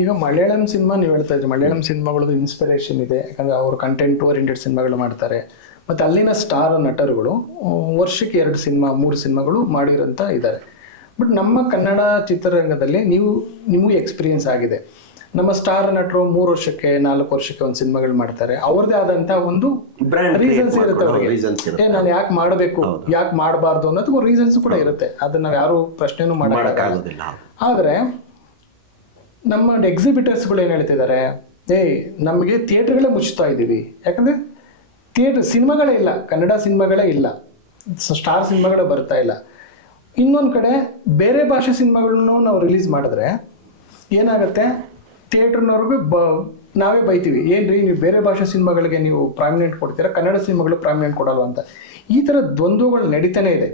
ಈಗ ಮಲಯಾಳಂ ಸಿನಿಮಾ ನೀವು ಹೇಳ್ತಾ ಇದ್ರಿ, ಮಲಯಾಳಂ ಸಿನಿಮಾಗಳದ್ದು ಇನ್ಸ್ಪಿರೇಷನ್ ಇದೆ, ಯಾಕಂದರೆ ಅವರು ಕಂಟೆಂಟ್ ಓರಿಯೆಂಟೆಡ್ ಸಿನಿಮಾಗಳು ಮಾಡ್ತಾರೆ. ಮತ್ತು ಅಲ್ಲಿನ ಸ್ಟಾರ್ ನಟರುಗಳು ವರ್ಷಕ್ಕೆ 2 ಸಿನಿಮಾ 3 ಸಿನಿಮಾಗಳು ಮಾಡಿರೋಂಥ ಇದ್ದಾರೆ. ಬಟ್ ನಮ್ಮ ಕನ್ನಡ ಚಿತ್ರರಂಗದಲ್ಲಿ ನಿಮಗೂ ಎಕ್ಸ್ಪೀರಿಯನ್ಸ್ ಆಗಿದೆ. ನಮ್ಮ ಸ್ಟಾರ್ ನಟರು 3 ವರ್ಷಕ್ಕೆ 4 ವರ್ಷಕ್ಕೆ ಒಂದು ಸಿನಿಮಾಗಳು ಮಾಡ್ತಾರೆ. ಅವ್ರದ್ದೇ ಆದಂಥ ಒಂದು ರೀಸನ್ಸ್ ಇರುತ್ತೆ ಅವರಿಗೆ, ನಾನು ಯಾಕೆ ಮಾಡಬೇಕು ಯಾಕೆ ಮಾಡಬಾರ್ದು ಅನ್ನೋದು ರೀಸನ್ಸ್ ಕೂಡ ಇರುತ್ತೆ. ಅದನ್ನ ನಾವು ಯಾರು ಪ್ರಶ್ನೆನೂ ಮಾಡೋಕ್ಕಾಗೋದಿಲ್ಲ. ಆದರೆ ನಮ್ಮ ಎಕ್ಸಿಬಿಟರ್ಸ್ಗಳು ಏನು ಹೇಳ್ತಿದ್ದಾರೆ, ನಮಗೆ ಥಿಯೇಟರ್ಗಳೇ ಮುಚ್ತಾ ಇದ್ದೀವಿ, ಯಾಕಂದರೆ ಸಿನಿಮಾಗಳೇ ಇಲ್ಲ, ಕನ್ನಡ ಸಿನಿಮಾಗಳೇ ಇಲ್ಲ, ಸ್ಟಾರ್ ಸಿನಿಮಾಗಳೇ ಬರ್ತಾ ಇಲ್ಲ. ಇನ್ನೊಂದು ಕಡೆ ಬೇರೆ ಭಾಷೆ ಸಿನಿಮಾಗಳನ್ನು ನಾವು ರಿಲೀಸ್ ಮಾಡಿದ್ರೆ ಏನಾಗುತ್ತೆ, ಥಿಯೇಟ್ರ್ನವ್ರಿಗೆ ನಾವೇ ಬೈತೀವಿ, ಏನ್ರಿ ನೀವು ಬೇರೆ ಭಾಷೆ ಸಿನಿಮಾಗಳಿಗೆ ನೀವು ಪ್ರಾಮಿನೆಂಟ್ ಕೊಡ್ತೀರಾ, ಕನ್ನಡ ಸಿನಿಮಾಗಳು ಪ್ರಾಮಿನೆಂಟ್ ಕೊಡಲ್ವ ಅಂತ. ಈ ಥರ ದ್ವಂದ್ವಗಳು ನಡೀತಾನೆ ಇದೆ.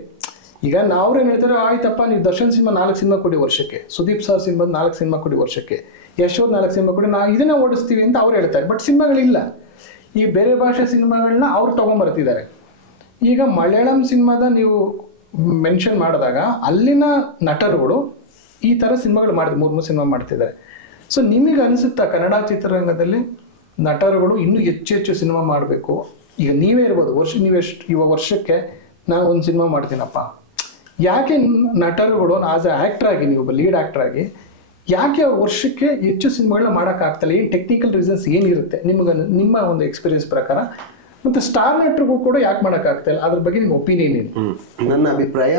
ಈಗ ನಾವ್ರೇನು ಹೇಳ್ತಾರೆ, ಆಯ್ತಪ್ಪ ನೀವು ದರ್ಶನ್ ಸಿನಿಮಾ 4 ಸಿನಿಮಾ ಕೊಡಿ ವರ್ಷಕ್ಕೆ, ಸುದೀಪ್ ಸರ್ ಸಿನಿಮಾ 4 ಸಿನಿಮಾ ಕೊಡಿ ವರ್ಷಕ್ಕೆ, ಯಶೋದ್ 4 ಸಿನಿಮಾ ಕೊಡಿ, ನಾವು ಇದನ್ನ ಓಡಿಸ್ತೀವಿ ಅಂತ ಅವ್ರು ಹೇಳ್ತಾರೆ. ಬಟ್ ಸಿನಿಮಾಗಳಿಲ್ಲ. ಈ ಬೇರೆ ಭಾಷೆ ಸಿನಿಮಾಗಳನ್ನ ಅವ್ರು ತೊಗೊಂಬರ್ತಿದ್ದಾರೆ. ಈಗ ಮಲಯಾಳಂ ಸಿನಿಮಾದ ನೀವು ಮೆನ್ಷನ್ ಮಾಡಿದಾಗ ಅಲ್ಲಿನ ನಟರುಗಳು ಈ ಥರ ಸಿನಿಮಾಗಳು ಮಾಡಿದ್ರು, 3 ಸಿನಿಮಾ ಮಾಡ್ತಿದ್ದಾರೆ. ಸೊ ನಿಮಗೆ ಅನಿಸುತ್ತಾ ಕನ್ನಡ ಚಿತ್ರರಂಗದಲ್ಲಿ ನಟರುಗಳು ಇನ್ನೂ ಹೆಚ್ಚು ಸಿನಿಮಾ ಮಾಡಬೇಕು? ಈಗ ನೀವೇ ಇರ್ಬೋದು, ಇವಾಗ ವರ್ಷಕ್ಕೆ ನಾನು ಒಂದು ಸಿನಿಮಾ ಮಾಡ್ತೀನಪ್ಪ, ಯಾಕೆ ನಟರುಗಳು ಆಸ್ ಎ ಆ್ಯಕ್ಟರ್ ಆಗಿ, ನೀವು ಒಬ್ಬ ಲೀಡ್ ಆ್ಯಕ್ಟರ್ ಆಗಿ ಯಾಕೆ ವರ್ಷಕ್ಕೆ ಹೆಚ್ಚು ಸಿನಿಮಾಗಳನ್ನ ಮಾಡೋಕ್ಕಾಗ್ತಲ್ಲ? ಏನು ಟೆಕ್ನಿಕಲ್ ರೀಸನ್ಸ್ ಏನಿರುತ್ತೆ ನಿಮ್ಮ ಒಂದು ಎಕ್ಸ್ಪೀರಿಯನ್ಸ್ ಪ್ರಕಾರ? ಮತ್ತು ಸ್ಟಾರ್ ನಟರಿಗೂ ಕೂಡ ಯಾಕೆ ಮಾಡೋಕ್ಕಾಗ್ತಾಯಿಲ್ಲ, ಅದ್ರ ಬಗ್ಗೆ ನಿಮ್ಮ ಒಪಿನಿಯನ್ ಏನು? ನನ್ನ ಅಭಿಪ್ರಾಯ,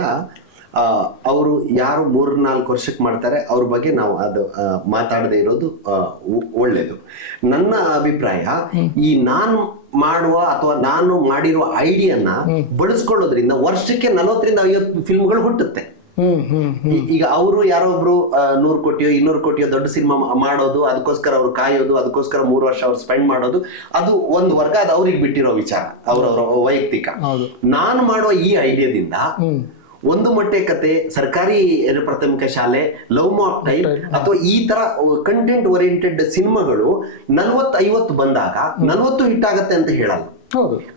ಅವರು ಯಾರು 3-4 ವರ್ಷಕ್ಕೆ ಮಾಡ್ತಾರೆ ಅವ್ರ ಬಗ್ಗೆ ನಾವು ಅದು ಮಾತಾಡದೇ ಇರೋದು ಒಳ್ಳೇದು. ನನ್ನ ಅಭಿಪ್ರಾಯ, ಈ ನಾನು ಮಾಡುವ ಅಥವಾ ನಾನು ಮಾಡಿರುವ ಐಡಿಯಾನ ಬಳಸ್ಕೊಳ್ಳೋದ್ರಿಂದ ವರ್ಷಕ್ಕೆ 40-50 ಫಿಲ್ಮ್ಗಳು ಹುಟ್ಟುತ್ತೆ. ಈಗ ಅವರು ಯಾರೊಬ್ರು 100 ಕೋಟಿಯೋ 200 ಕೋಟಿಯೋ ದೊಡ್ಡ ಸಿನಿಮಾ ಮಾಡೋದು, ಅದಕ್ಕೋಸ್ಕರ ಅವ್ರು ಕಾಯೋದು, ಅದಕ್ಕೋಸ್ಕರ 3 ವರ್ಷ ಅವ್ರು ಸ್ಪೆಂಡ್ ಮಾಡೋದು, ಅದು ಒಂದು ವರ್ಗ, ಅದು ಅವ್ರಿಗೆ ಬಿಟ್ಟಿರೋ ವಿಚಾರ, ಅವರವರ ವೈಯಕ್ತಿಕ. ನಾನು ಮಾಡುವ ಈ ಐಡಿಯಾದಿಂದ ಒಂದು ಮೊಟ್ಟೆ ಕತೆ, ಸರ್ಕಾರಿ ಪ್ರಾಥಮಿಕ ಶಾಲೆ, ಲವ್ ಮಾಕ್ ಟೈಪ್ ಅಥವಾ ಈ ತರ ಕಂಟೆಂಟ್ ಓರಿಯೆಂಟೆಡ್ ಸಿನಿಮಾಗಳು 40-50 ಬಂದಾಗ 40 ಹಿಟ್ ಆಗತ್ತೆ ಅಂತ ಹೇಳಲ್ಲ.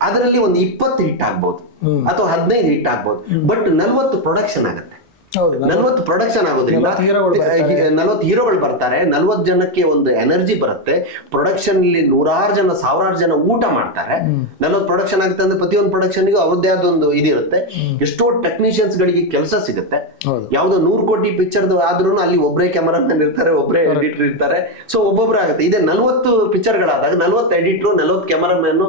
ಅದರಲ್ಲಿ ಒಂದು 20 ಹಿಟ್ ಆಗ್ಬಹುದು ಅಥವಾ 15 ಹಿಟ್ ಆಗ್ಬಹುದು. ಬಟ್ 40 ಪ್ರೊಡಕ್ಷನ್ ಆಗತ್ತೆ. 40 ಪ್ರೊಡಕ್ಷನ್ ಆಗೋದ್ರಿಂದ 40 ಹೀರೋಗಳು ಬರ್ತಾರೆ, 40 ಜನಕ್ಕೆ ಒಂದು ಎನರ್ಜಿ ಬರುತ್ತೆ. ಪ್ರೊಡಕ್ಷನ್ ಇಲ್ಲಿ 100 ಜನ 1000 ಜನ ಊಟ ಮಾಡ್ತಾರೆ. 40 ಪ್ರೊಡಕ್ಷನ್ ಆಗುತ್ತೆ ಅಂದ್ರೆ ಪ್ರತಿಯೊಂದು ಪ್ರೊಡಕ್ಷನ್ಗೂ ಅವ್ರದ್ದೇ ಆದ ಒಂದು ಇದಿರುತ್ತೆ. ಎಷ್ಟೋ ಟೆಕ್ನಿಷಿಯನ್ಸ್ ಗಳಿಗೆ ಕೆಲಸ ಸಿಗುತ್ತೆ. ಯಾವ್ದೋ 100 ಕೋಟಿ ಪಿಕ್ಚರ್ ಆದ್ರೂ ಅಲ್ಲಿ ಒಬ್ಬರೇ ಕ್ಯಾಮರಾಮನ್ ಇರ್ತಾರೆ, ಒಬ್ಬರೇ ಎಡಿಟರ್ ಇರ್ತಾರೆ. ಸೊ ಒಬ್ಬೊಬ್ರು ಆಗುತ್ತೆ. ಇದೇ 40 ಪಿಕ್ಚರ್ಗಳಾದಾಗ 40 ಎಡಿಟರ್, 40 ಕ್ಯಾಮರಾಮನ್,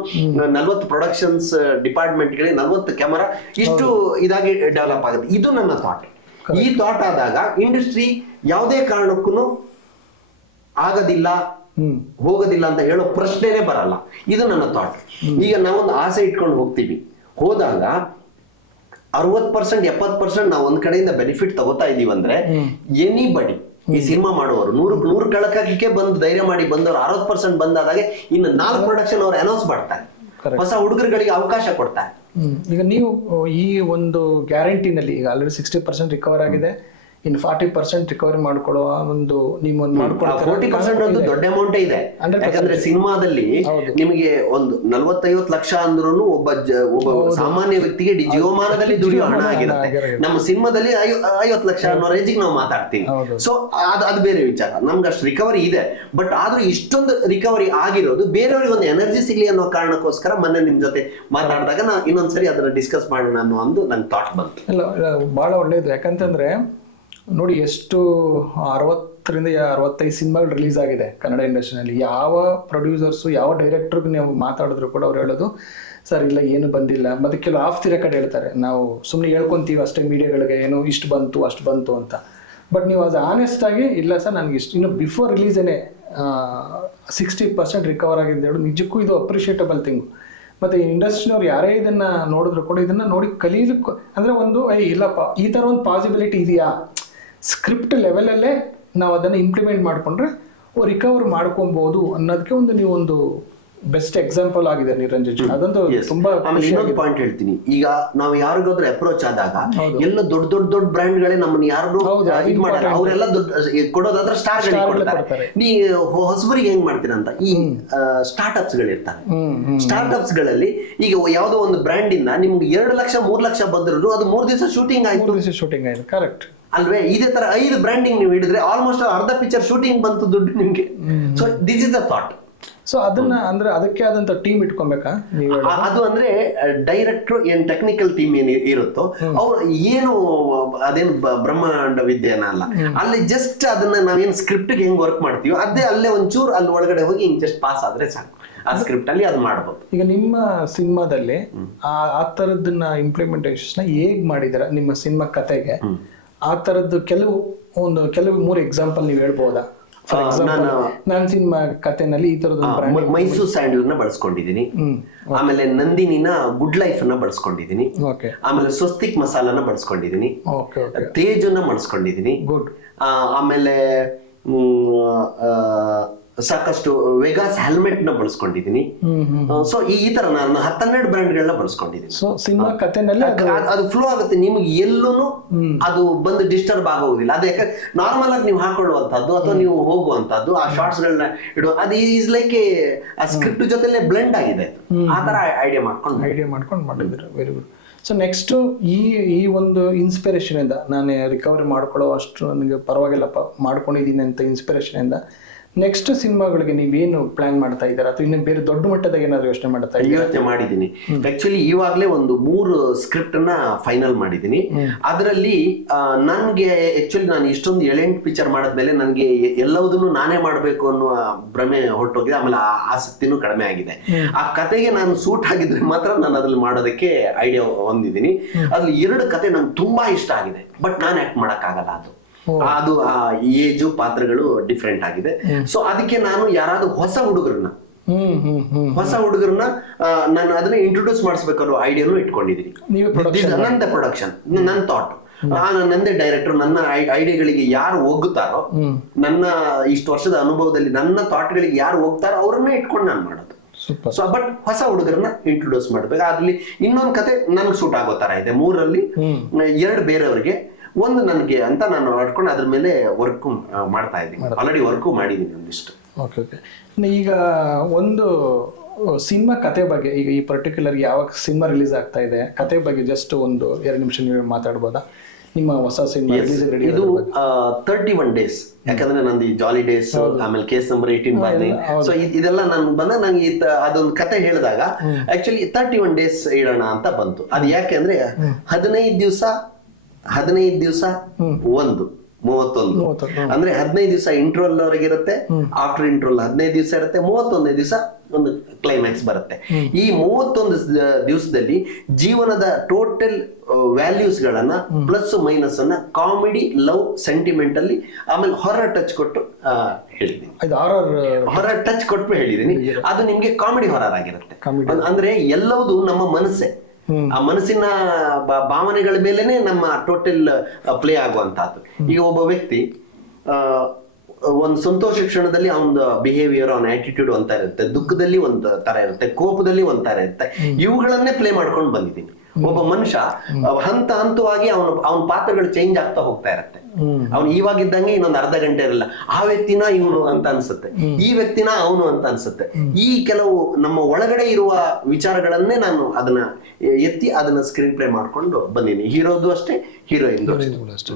40 ಪ್ರೊಡಕ್ಷನ್ಸ್ ಡಿಪಾರ್ಟ್ಮೆಂಟ್ ಗಳಿಗೆ 40 ಕ್ಯಾಮರಾ, ಇಷ್ಟು ಇದಾಗಿ ಡೆವಲಪ್ ಆಗುತ್ತೆ. ಇದು ನನ್ನ ಥಾಟ್. ಈ ಥಾಟ್ ಆದಾಗ ಇಂಡಸ್ಟ್ರಿ ಯಾವುದೇ ಕಾರಣಕ್ಕೂ ಆಗೋದಿಲ್ಲ, ಹೋಗೋದಿಲ್ಲ ಅಂತ ಹೇಳೋ ಪ್ರಶ್ನೆನೇ ಬರಲ್ಲ. ಇದು ನನ್ನ ಥಾಟ್. ಈಗ ನಾವೊಂದು ಆಸೆ ಇಟ್ಕೊಂಡು ಹೋಗ್ತೀವಿ, ಹೋದಾಗ 60% 70% ನಾವು ಒಂದ್ ಕಡೆಯಿಂದ ಬೆನಿಫಿಟ್ ತಗೋತಾ ಇದೀವಿ ಅಂದ್ರೆ, ಎನಿಬಡಿ ಈ ಸಿನಿಮಾ ಮಾಡುವವರು 100 ಕಳಕಕ್ಕೆ ಬಂದು ಧೈರ್ಯ ಮಾಡಿ ಬಂದವರು 60% ಬಂದಾದಾಗ ಇನ್ನು 4 ಪ್ರೊಡಕ್ಷನ್ ಅವ್ರು ಅನೌನ್ಸ್ ಮಾಡ್ತಾರೆ, ಹೊಸ ಹುಡುಗರುಗಳಿಗೆ ಅವಕಾಶ ಕೊಡ್ತಾರೆ. ಈಗ ನೀವು ಈ ಒಂದು ಗ್ಯಾರಂಟಿನಲ್ಲಿ ಈಗ ಆಲ್ರೆಡಿ 60% ರಿಕವರ್ ಆಗಿದೆ, ಇನ್ನು 40% ರಿಕವರಿ ಮಾಡ್ಕೊಳ್ಳುವ ಒಂದು ನೀವು 40% ಒಂದು ದೊಡ್ಡ ಅಮೌಂಟೇ ಇದೆ. ಯಾಕಂದ್ರೆ ಸಿನಿಮಾದಲ್ಲಿ ನಿಮಗೆ ಒಂದು 40-50 ಲಕ್ಷ ಅಂದ್ರೂ ಒಬ್ಬ ಸಾಮಾನ್ಯ ವ್ಯಕ್ತಿಗೆ ಜೀವಮಾನದಲ್ಲಿ ದುಡಿಯೋ ಹಣ ಆಗಿರುತ್ತೆ. ನಮ್ಮ ಸಿನಿಮಾದಲ್ಲಿ 50 ಲಕ್ಷ ಅನ್ನೋ ರೇಂಜಿಗೆ ನಾವು ಮಾತಾಡ್ತೀವಿ. ಸೊ ಅದು ಬೇರೆ ವಿಚಾರ. ನಮ್ಗೆ ಅಷ್ಟು ರಿಕವರಿ ಇದೆ. ಬಟ್ ಆದ್ರೂ ಇಷ್ಟೊಂದು ರಿಕವರಿ ಆಗಿರೋದು ಬೇರೆಯವ್ರಿಗೆ ಒಂದು ಎನರ್ಜಿ ಸಿಗ್ಲಿ ಅನ್ನೋ ಕಾರಣಕ್ಕೋಸ್ಕರ ಮೊನ್ನೆ ನಿಮ್ ಜೊತೆ ಮಾತಾಡಿದಾಗ ನಾ ಇನ್ನೊಂದ್ಸರಿ ಅದನ್ನ ಡಿಸ್ಕಸ್ ಮಾಡೋಣ ಅನ್ನೋ ಒಂದು ನನ್ ಥಾಟ್ ಬಂತು. ಇಲ್ಲ, ಬಹಳ ಒಳ್ಳೇದು. ಯಾಕಂತಂದ್ರೆ ನೋಡಿ, ಎಷ್ಟು 60-65 ಸಿನಿಮಾಗಳು ರಿಲೀಸ್ ಆಗಿದೆ ಕನ್ನಡ ಇಂಡಸ್ಟ್ರಿನಲ್ಲಿ. ಯಾವ ಪ್ರೊಡ್ಯೂಸರ್ಸು ಯಾವ ಡೈರೆಕ್ಟರ್ಗೆ ನೀವು ಮಾತಾಡಿದ್ರು ಕೂಡ ಅವ್ರು ಹೇಳೋದು, ಸರ್ ಇಲ್ಲ ಏನು ಬಂದಿಲ್ಲ. ಮತ್ತು ಕೆಲವು ಆಫ್ ದಿ ರೆಕಾರ್ಡ್ ಹೇಳ್ತಾರೆ, ನಾವು ಸುಮ್ಮನೆ ಹೇಳ್ಕೊತೀವಿ ಅಷ್ಟೇ ಮೀಡಿಯಾಗಳಿಗೆ, ಏನೋ ಇಷ್ಟು ಬಂತು ಅಷ್ಟು ಬಂತು ಅಂತ. ಬಟ್ ನೀವು ಅದು ಆನೆಸ್ಟ್ ಆಗಿ, ಇಲ್ಲ ಸರ್ ನನಗೆ ಇಷ್ಟು, ಇನ್ನು ಬಿಫೋರ್ ರಿಲೀಸೇನೆ 60% ರಿಕವರ್ ಆಗಿದೆ ಹೇಳು, ನಿಜಕ್ಕೂ ಇದು ಅಪ್ರಿಷಿಯೇಟಬಲ್ ಥಿಂಗು. ಮತ್ತು ಇಂಡಸ್ಟ್ರಿನವ್ರು ಯಾರೇ ಇದನ್ನು ನೋಡಿದ್ರು ಕೂಡ ಇದನ್ನು ನೋಡಿ ಕಲೀಲಿಕ್ಕೆ, ಅಂದರೆ ಒಂದು ಇಲ್ಲಪ್ಪ ಈ ಥರ ಒಂದು ಪಾಸಿಬಿಲಿಟಿ ಇದೆಯಾ, ಸ್ಕ್ರಿಪ್ಟ್ ಲೆವೆಲಲ್ಲೇ ನಾವು ಅದನ್ನು ಇಂಪ್ಲಿಮೆಂಟ್ ಮಾಡಿಕೊಂಡ್ರೆ ರಿಕವರ್ ಮಾಡ್ಕೊಬೋದು ಅನ್ನೋದಕ್ಕೆ ಒಂದು ನೀವೊಂದು ಬೆಸ್ಟ್ ಎಕ್ಸಾಂಪಲ್ ಆಗಿದೆ ನಿರಂಜನ್. ಅದಂತೂ ತುಂಬಾ ಆಮೇಲೆ ಇನ್ನೊಂದು ಪಾಯಿಂಟ್ ಹೇಳ್ತೀನಿ, ಈಗ ನಾವು ಯಾರಿಗಾದ್ರೂ ಅಪ್ರೋಚ್ ಆದಾಗ ಎಲ್ಲ ದೊಡ್ಡ ದೊಡ್ಡ ದೊಡ್ಡ ಬ್ರ್ಯಾಂಡ್ ಗಳೇ ನಮ್ಮನ್ನ ಯಾರು ಇದು ಮಾಡಲ್ಲ, ಅವರೆಲ್ಲ ಕೊಡೋದಾದ್ರೆ ಸ್ಟಾರ್ ಗಳಿಗೆ ಕೊಡ್ತಾರೆ. ನೀ ಹೊಸಬರಿಗೆ ಹೆಂಗ್ ಮಾಡ್ತೀರಂತ ಈ ಸ್ಟಾರ್ಟ್ಅಪ್ಸ್ ಗಳಿರ್ತಾರೆ. ಸ್ಟಾರ್ಟ್ಅಪ್ಸ್ ಗಳಲ್ಲಿ ಈಗ ಯಾವ್ದೋ ಒಂದು ಬ್ರ್ಯಾಂಡ್ ಇಂದ ನಿಮ್ಗೆ 2 ಲಕ್ಷ 3 ಲಕ್ಷ ಬಂದ್ರು ಅದು 3 ದಿವಸ ಶೂಟಿಂಗ್ ಆಯ್ತು. ಕರೆಕ್ಟ್ ಅಲ್ವೇ? ಇದೇ ತರ 5 ಬ್ರ್ಯಾಂಡಿಂಗ್ ನೀವು ಹಿಡಿದ್ರೆ ಆಲ್ಮೋಸ್ಟ್ ಅರ್ಧ ಪಿಕ್ಚರ್ ಶೂಟಿಂಗ್ ಬಂತು ದುಡ್ಡು ನಿಮ್ಗೆ. So this is the thought. So ಅದನ್ನ ಅಂದ್ರೆ ಅದಕ್ಕೆ ಆದಂತ ಟೀಮ್ ಇಟ್ಕೊಬೇಕಾ? ಅದು ಅಂದ್ರೆ ಡೈರೆಕ್ಟರ್ ಏನ್ ಟೆಕ್ನಿಕಲ್ ಟೀಮ್ ಏನ್ ಇರುತ್ತೋ ಅವ್ರು ಏನು ಅದೇನು ಬ್ರಹ್ಮಾಂಡ ವಿದ್ಯೆನ ಅಲ್ಲ, ಅಲ್ಲಿ ಜಸ್ಟ್ ಅದನ್ನ ನಾವೇನ್ ಸ್ಕ್ರಿಪ್ಟ್ ಹೆಂಗ್ ವರ್ಕ್ ಮಾಡ್ತೀವೋ ಅದೇ ಅಲ್ಲೇ ಒಂಚೂರು ಅಲ್ಲಿ ಒಳಗಡೆ ಹೋಗಿ ಹಿಂಗ್ ಜಸ್ಟ್ ಪಾಸ್ ಆದ್ರೆ ಸಾಕು, ಆ ಸ್ಕ್ರಿಪ್ಟ್ ಅಲ್ಲಿ ಅದು ಮಾಡ್ಬೋದು. ಈಗ ನಿಮ್ಮ ಸಿನಿಮಾದಲ್ಲಿ ಆ ತರದನ್ನ ಇಂಪ್ಲಿಮೆಂಟೇಷನ್ ಹೇಗ್ ಮಾಡಿದಾರ ನಿಮ್ಮ ಸಿನಿಮಾ ಕತೆಗೆ? ಆ ತರದ್ದು ಕೆಲವು 3 ಎಕ್ಸಾಂಪಲ್ ನೀವು ಹೇಳ್ಬೋದಾ? ನಾನು ಸಿನಿಮಾ ಕಥೆನಲ್ಲಿ ಈ ತರದ ಮೈಸೂರು ಸ್ಯಾಂಡಲ್ ನ ಬಳಸ್ಕೊಂಡಿದೀನಿ, ಆಮೇಲೆ ನಂದಿನಿನ ಗುಡ್ ಲೈಫ್ ನ ಬಳಸ್ಕೊಂಡಿದೀನಿ, ಆಮೇಲೆ ಸ್ವಸ್ತಿಕ್ ಮಸಾಲಾನ ಬಳಸ್ಕೊಂಡಿದೀನಿ, ತೇಜನ್ನ ಬಳಸ್ಕೊಂಡಿದೀನಿ, ಆಮೇಲೆ ಸಾಕಷ್ಟು ವೆಗಾಸ್ ಹೆಲ್ಮೆಟ್ ನ ಬಳಸ್ಕೊಂಡಿದೀನಿ. ಸೊ ಈ ತರ ನಾನು 10-12 ಬ್ರ್ಯಾಂಡ್ ಗಳನ್ನ ಬಳಸ್ಕೊಂಡಿದ್ದೀನಿ. ಸೊ ಸಿನಿಮಾ ಕಥೆನಲ್ಲಿ ಅದು ಫ್ಲೋ ಆಗುತ್ತೆ, ನಿಮ್ಗೆ ಎಲ್ಲೂನು ಅದು ಬಂದು ಡಿಸ್ಟರ್ಬ್ ಆಗೋದಿಲ್ಲ. ಅದು ಯಾಕಂದ್ರೆ ನಾರ್ಮಲ್ ಆಗಿ ನೀವು ಹಾಕೊಳ್ಳುವಂತದ್ದು ಅಥವಾ ನೀವು ಹೋಗುವಂತದ್ದು ಆ ಶಾರ್ಟ್ಸ್ ಗಳನ್ನ ಇಡುವ ಅದು ಈಸ್ ಲೈಕ್ ಆ ಸ್ಕ್ರಿಪ್ಟ್ ಜೊತೆಲೆ ಬ್ಲೆಂಡ್ ಆಗಿದೆ. ಆ ತರ ಐಡಿಯಾ ಮಾಡ್ಕೊಂಡು ಮಾಡಿದ್ರು. Very good. ಸೊ ನೆಕ್ಸ್ಟ್ ಈ ಒಂದು ಇನ್ಸ್ಪಿರೇಷನ್ ಇಂದ ನಾನು ರಿಕವರಿ ಮಾಡ್ಕೊಳ್ಳೋ ಅಷ್ಟು ನನಗೆ ಪರವಾಗಿಲ್ಲಪ್ಪ ಮಾಡ್ಕೊಂಡಿದ್ದೀನಿ ಅಂತ ಇನ್ಸ್ಪಿರೇಷನ್ ಇಂದ ನೆಕ್ಸ್ಟ್ ಸಿನಿಮಾಗಳಿಗೆ ನೀವೇನು ಪ್ಲಾನ್ ಮಾಡ್ತಾ ಇದ್ದೀರಾ, ಅಥವಾ ಇನ್ನು ಬೇರೆ ದೊಡ್ಡ ಮಟ್ಟದಾಗ ಏನಾದ್ರು ಯೋಚನೆ ಮಾಡ್ತಾ ಇದ್ದೀರಾ? ಯೋಚನೆ ಮಾಡಿದ್ದೀನಿ. ಆಕ್ಚುಲಿ ಇವಾಗಲೇ ಒಂದು 3 ಸ್ಕ್ರಿಪ್ಟ್ ನ ಫೈನಲ್ ಮಾಡಿದ್ದೀನಿ. ಅದರಲ್ಲಿ ನನ್ಗೆ ಆಕ್ಚುಲಿ ನಾನು ಇಷ್ಟೊಂದು 7-8 ಪಿಕ್ಚರ್ ಮಾಡಿದ್ಮೇಲೆ ನನಗೆ ಎಲ್ಲವುದನ್ನು ನಾನೇ ಮಾಡಬೇಕು ಅನ್ನುವ ಭ್ರಮೆ ಹೊರಟೋಗಿದೆ. ಆಮೇಲೆ ಆಸಕ್ತಿನೂ ಕಡಿಮೆ ಆಗಿದೆ. ಆ ಕತೆಗೆ ನಾನು ಸೂಟ್ ಆಗಿದ್ರೆ ಮಾತ್ರ ನಾನು ಅದ್ರಲ್ಲಿ ಮಾಡೋದಕ್ಕೆ ಐಡಿಯಾ ಹೊಂದಿದ್ದೀನಿ. ಅದ್ರಲ್ಲಿ 2 ಕತೆ ನಂಗೆ ತುಂಬಾ ಇಷ್ಟ ಆಗಿದೆ, ಬಟ್ ನಾನು ಆಕ್ಟ್ ಮಾಡಕ್ ಆಗಲ್ಲ. ಅದು ಆ ಏಜು ಪಾತ್ರಗಳು ಡಿಫ್ರೆಂಟ್ ಆಗಿದೆ. ಸೊ ಅದಕ್ಕೆ ನಾನು ಯಾರಾದ್ರೂ ಹೊಸ ಹುಡುಗರನ್ನ ನಾನು ಅದನ್ನ ಇಂಟ್ರೊಡ್ಯೂಸ್ ಮಾಡಿಸ್ಬೇಕಾದ್ರು ಐಡಿಯಾನು ಇಟ್ಕೊಂಡಿದ್ದೀನಿ. ನಂದೇ ಪ್ರೊಡಕ್ಷನ್, ನನ್ನ ಥಾಟ್, ನಂದೇ ಡೈರೆಕ್ಟರ್, ನನ್ನ ಐಡಿಯಾಗಳಿಗೆ ಯಾರು ಹೋಗುತ್ತಾರೋ, ನನ್ನ ಇಷ್ಟು ವರ್ಷದ ಅನುಭವದಲ್ಲಿ ನನ್ನ ಥಾಟ್ಗಳಿಗೆ ಯಾರು ಹೋಗ್ತಾರೋ ಅವ್ರನ್ನೇ ಇಟ್ಕೊಂಡು ನಾನು ಮಾಡೋದು. ಸೊ ಬಟ್ ಹೊಸ ಹುಡುಗರನ್ನ ಇಂಟ್ರೊಡ್ಯೂಸ್ ಮಾಡ್ಬೇಕು. ಅದ್ರಲ್ಲಿ ಇನ್ನೊಂದು ಕತೆ ನನ್ಗೆ ಸೂಟ್ ಆಗೋ ತರ ಇದೆ. 3ರಲ್ಲಿ 2 ಬೇರೆಯವ್ರಿಗೆ, 1 ನನಗೆ ಅಂತ ನಾನು ಹೊಡ್ಕೊಂಡು ಅದ್ರ ಮೇಲೆ ವರ್ಕ್ ಮಾಡ್ತಾ ಇದ್ದೀನಿ. ಆಲ್ರೆಡಿ ವರ್ಕು ಮಾಡಿದ್ದೀನಿ ಒಂದಿಷ್ಟು. ಓಕೆ. ಈಗ ಒಂದು ಸಿನಿಮಾ ಕತೆ ಬಗ್ಗೆ, ಈಗ ಈ ಪರ್ಟಿಕ್ಯುಲರ್ ಯಾವಾಗ ಸಿನಿಮಾ ರಿಲೀಸ್ ಆಗ್ತಾ ಇದೆ ಕತೆ ಬಗ್ಗೆ ಜಸ್ಟ್ 1-2 ನಿಮಿಷ ನೀವು ಮಾತಾಡ್ಬೋದಾ? ನಿಮ್ಮ ಹೊಸ ಸಿನಿಮಾ ಇದು 31 ಡೇಸ್. ಯಾಕಂದ್ರೆ ನಂದು ಜಾಲಿ ಡೇಸ್, ಆಮೇಲೆ ಕೇಸ್ ನಂಬರ್ 18 ಬಂದೆ. ಸೊ ಇದೆಲ್ಲ ನಾನು ಬಂದಾಗ ನಂಗೆ ಅದೊಂದು ಕತೆ ಹೇಳಿದಾಗ ಆಕ್ಚುಲಿ 31 ಡೇಸ್ ಇಡೋಣ ಅಂತ ಬಂತು. ಅದು ಯಾಕೆ ಅಂದ್ರೆ 15 ದಿವಸ 1 31 ಅಂದ್ರೆ 15 ದಿವಸ ಇಂಟ್ರೋಲ್ ವರೆಗೆ ಇರುತ್ತೆ. ಆಫ್ಟರ್ ಇಂಟ್ರೋಲ್ 15 ದಿವಸ ಇರುತ್ತೆ. 31ನೇ ದಿವಸ ಒಂದು ಕ್ಲೈಮ್ಯಾಕ್ಸ್ ಬರುತ್ತೆ. ಈ 31 ದಿವಸದಲ್ಲಿ ಜೀವನದ ಟೋಟಲ್ ವ್ಯಾಲ್ಯೂಸ್ ಗಳನ್ನ ಪ್ಲಸ್ ಮೈನಸ್ ಅನ್ನ ಕಾಮಿಡಿ, ಲವ್, ಸೆಂಟಿಮೆಂಟ್ ಅಲ್ಲಿ, ಆಮೇಲೆ ಹಾರರ್ ಟಚ್ ಕೊಟ್ಟು ಹೇಳಿದೀನಿ. ಹಾರರ್ ಟಚ್ ಕೊಟ್ಟು ಹೇಳಿದೀನಿ. ಅದು ನಿಮ್ಗೆ ಕಾಮಿಡಿ ಹಾರರ್ ಆಗಿರುತ್ತೆ. ಅಂದ್ರೆ ಎಲ್ಲವುದು ನಮ್ಮ ಮನಸ್ಸೇ, ಆ ಮನಸ್ಸಿನ ಭಾವನೆಗಳ ಮೇಲೆನೆ ನಮ್ಮ ಟೋಟಲ್ ಪ್ಲೇ ಆಗುವಂತಹದ್ದು. ಈಗ ಒಬ್ಬ ವ್ಯಕ್ತಿ ಒಂದು ಸಂತೋಷ ಕ್ಷಣದಲ್ಲಿ ಅವನ ಬಿಹೇವಿಯರ್, ಅವನ ಆಟಿಟ್ಯೂಡ್ ಒಂದ್ ತರ ಇರುತ್ತೆ, ದುಃಖದಲ್ಲಿ ಒಂದ್ ತರ ಇರುತ್ತೆ, ಕೋಪದಲ್ಲಿ ಒಂದ್ ತರ ಇರುತ್ತೆ. ಇವುಗಳನ್ನೇ ಪ್ಲೇ ಮಾಡ್ಕೊಂಡು ಬಂದಿದ್ದೀನಿ. ಒಬ್ಬ ಮನುಷ್ಯ ಹಂತವಾಗಿ ಅವನ ಪಾತ್ರಗಳು ಚೇಂಜ್ ಆಗ್ತಾ ಹೋಗ್ತಾ ಇರುತ್ತೆ. ಅವ್ನು ಇವಾಗಿದ್ದಂಗೆ ಇನ್ನೊಂದು ಅರ್ಧ ಗಂಟೆ ಇರಲ್ಲ, ಆ ವ್ಯಕ್ತಿನ ಇವನು ಅಂತ ಅನ್ಸುತ್ತೆ, ಈ ವ್ಯಕ್ತಿನ ಅವನು ಅಂತ ಅನ್ಸುತ್ತೆ. ಈ ಕೆಲವು ನಮ್ಮ ಒಳಗಡೆ ಇರುವ ವಿಚಾರಗಳನ್ನೇ ನಾನು ಅದನ್ನ ಎತ್ತಿ ಅದನ್ನ ಸ್ಕ್ರೀನ್ ಪ್ಲೇ ಮಾಡ್ಕೊಂಡು ಬಂದೀನಿ. ಹೀರೋದು ಅಷ್ಟೇ, ಹೀರೋಯಿನ್ ಅಷ್ಟೇ.